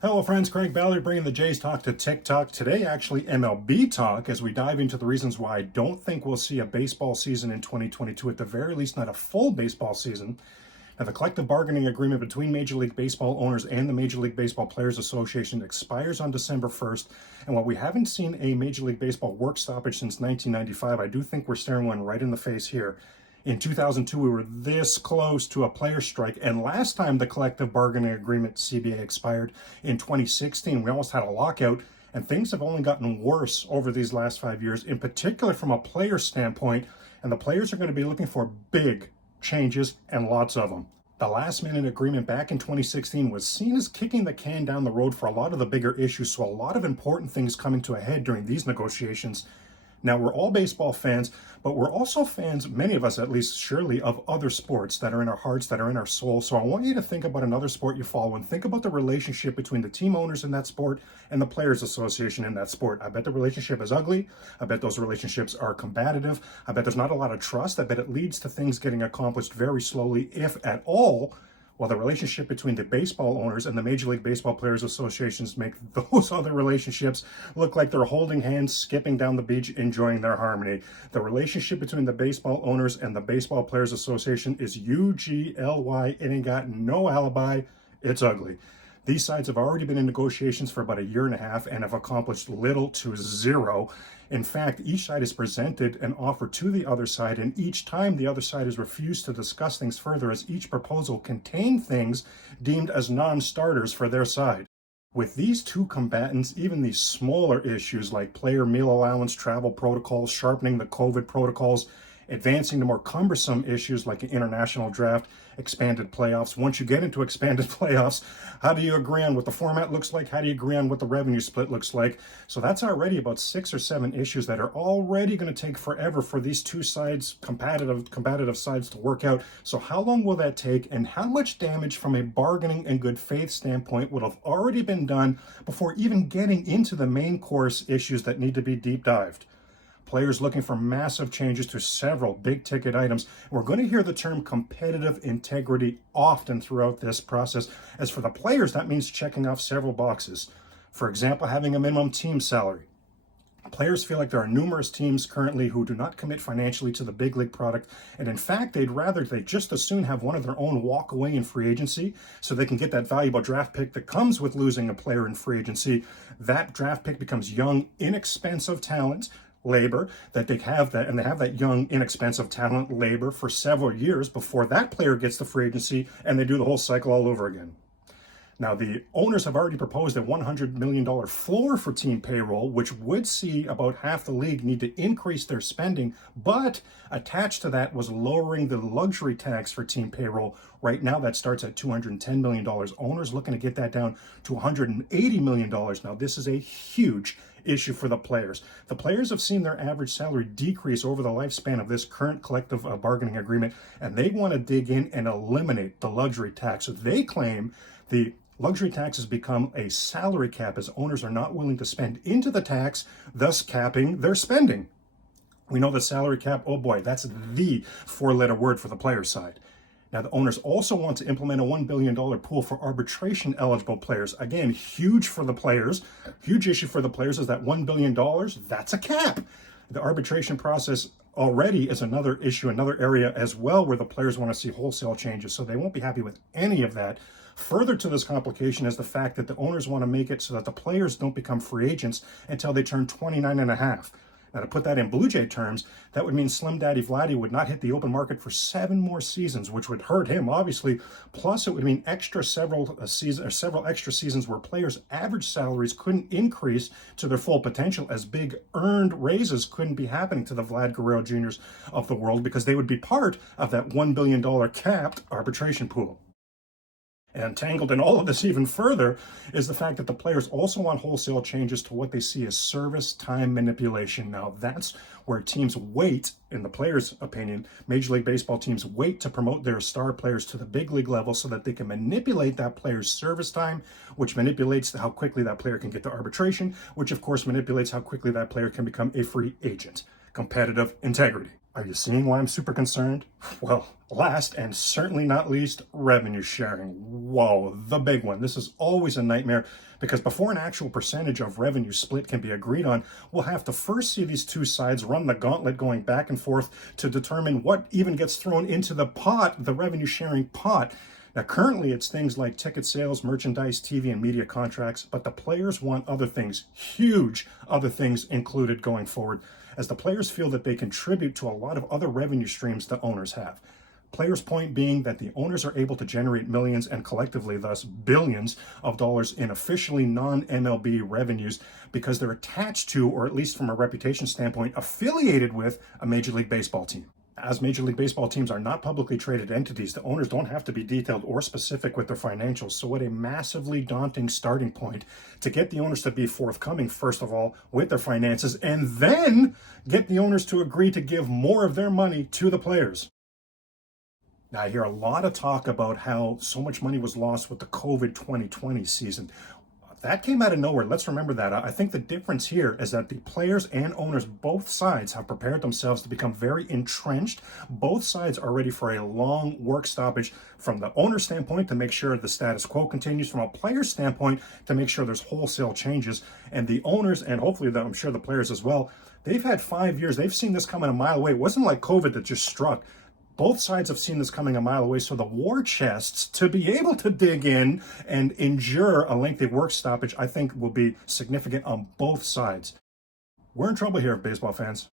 Hello friends, Craig Ballard bringing the Jays Talk to TikTok. Today actually MLB Talk as we dive into the reasons why I don't think we'll see a baseball season in 2022, at the very least not a full baseball season. Now the collective bargaining agreement between Major League Baseball owners and the Major League Baseball Players Association expires on December 1st. And while we haven't seen a Major League Baseball work stoppage since 1995, I do think we're staring one right in the face here. In 2002, we were this close to a player strike, and last time the collective bargaining agreement CBA expired in 2016, we almost had a lockout, and things have only gotten worse over these last 5 years, in particular from a player standpoint, and the players are going to be looking for big changes and lots of them. The last-minute agreement back in 2016 was seen as kicking the can down the road for a lot of the bigger issues, so a lot of important things coming to a head during these negotiations. Now, we're all baseball fans, but we're also fans, many of us at least, surely, of other sports that are in our hearts, that are in our soul. So I want you to think about another sport you follow and think about the relationship between the team owners in that sport and the Players Association in that sport. I bet the relationship is ugly. I bet those relationships are combative. I bet there's not a lot of trust. I bet it leads to things getting accomplished very slowly, if at all. Well, the relationship between the baseball owners and the Major League Baseball Players Associations make those other relationships look like they're holding hands, skipping down the beach, enjoying their harmony. The relationship between the baseball owners and the Baseball Players Association is UGLY. It ain't got no alibi. It's ugly. These sides have already been in negotiations for about a year and a half and have accomplished little to zero. In fact, each side has presented an offer to the other side, and each time the other side has refused to discuss things further, as each proposal contained things deemed as non-starters for their side. With these two combatants, even these smaller issues like player meal allowance, travel protocols, sharpening the COVID protocols, advancing to more cumbersome issues like an international draft, expanded playoffs. Once you get into expanded playoffs, how do you agree on what the format looks like? How do you agree on what the revenue split looks like? So that's already about 6 or 7 issues that are already going to take forever for these two sides, combative sides, to work out. So how long will that take, and how much damage from a bargaining and good faith standpoint would have already been done before even getting into the main course issues that need to be deep dived? Players looking for massive changes to several big ticket items. We're going to hear the term competitive integrity often throughout this process. As for the players, that means checking off several boxes. For example, having a minimum team salary. Players feel like there are numerous teams currently who do not commit financially to the big league product, and in fact, they'd just as soon have one of their own walk away in free agency so they can get that valuable draft pick that comes with losing a player in free agency. That draft pick becomes young, inexpensive talent, labor, that they have that young, inexpensive talent labor for several years before that player gets the free agency, and they do the whole cycle all over again. Now, the owners have already proposed a $100 million floor for team payroll, which would see about half the league need to increase their spending, but attached to that was lowering the luxury tax for team payroll. Right now, that starts at $210 million. Owners looking to get that down to $180 million. Now, this is a huge issue for the players. The players have seen their average salary decrease over the lifespan of this current collective bargaining agreement, and they want to dig in and eliminate the luxury tax. So they claim the luxury tax has become a salary cap, as owners are not willing to spend into the tax, thus capping their spending. We know the salary cap, oh boy, that's the 4-letter word for the player side. Now, the owners also want to implement a $1 billion pool for arbitration eligible players. Again, huge for the players. Huge issue for the players is that $1 billion, that's a cap. The arbitration process already is another issue, another area as well, where the players want to see wholesale changes. So they won't be happy with any of that. Further to this complication is the fact that the owners want to make it so that the players don't become free agents until they turn 29 and a half. Now, to put that in Blue Jay terms, that would mean Slim Daddy Vladdy would not hit the open market for 7 more seasons, which would hurt him, obviously. Plus, it would mean several extra seasons where players' average salaries couldn't increase to their full potential, as big earned raises couldn't be happening to the Vlad Guerrero Jr.'s of the world, because they would be part of that $1 billion capped arbitration pool. And tangled in all of this even further is the fact that the players also want wholesale changes to what they see as service time manipulation. Now, that's where teams wait, in the players' opinion, Major League Baseball teams wait to promote their star players to the big league level so that they can manipulate that player's service time, which manipulates how quickly that player can get to arbitration, which of course manipulates how quickly that player can become a free agent. Competitive integrity. Are you seeing why I'm super concerned? Well, last and certainly not least, revenue sharing. Whoa, the big one. This is always a nightmare because before an actual percentage of revenue split can be agreed on, we'll have to first see these two sides run the gauntlet going back and forth to determine what even gets thrown into the pot, the revenue sharing pot. Now, currently, it's things like ticket sales, merchandise, TV, and media contracts, but the players want other things, huge other things included going forward, as the players feel that they contribute to a lot of other revenue streams the owners have. Players' point being that the owners are able to generate millions and collectively, thus billions of dollars in officially non-MLB revenues because they're attached to, or at least from a reputation standpoint, affiliated with a Major League Baseball team. As Major League Baseball teams are not publicly traded entities, the owners don't have to be detailed or specific with their financials. So what a massively daunting starting point to get the owners to be forthcoming, first of all, with their finances, and then get the owners to agree to give more of their money to the players. Now, I hear a lot of talk about how so much money was lost with the COVID 2020 season. That came out of nowhere. Let's remember that. I think the difference here is that the players and owners, both sides, have prepared themselves to become very entrenched. Both sides are ready for a long work stoppage from the owner standpoint to make sure the status quo continues, from a player standpoint to make sure there's wholesale changes. And the owners, and hopefully I'm sure the players as well, they've had 5 years. They've seen this coming a mile away. It wasn't like COVID that just struck. Both sides have seen this coming a mile away, so the war chests to be able to dig in and endure a lengthy work stoppage, I think, will be significant on both sides. We're in trouble here, baseball fans.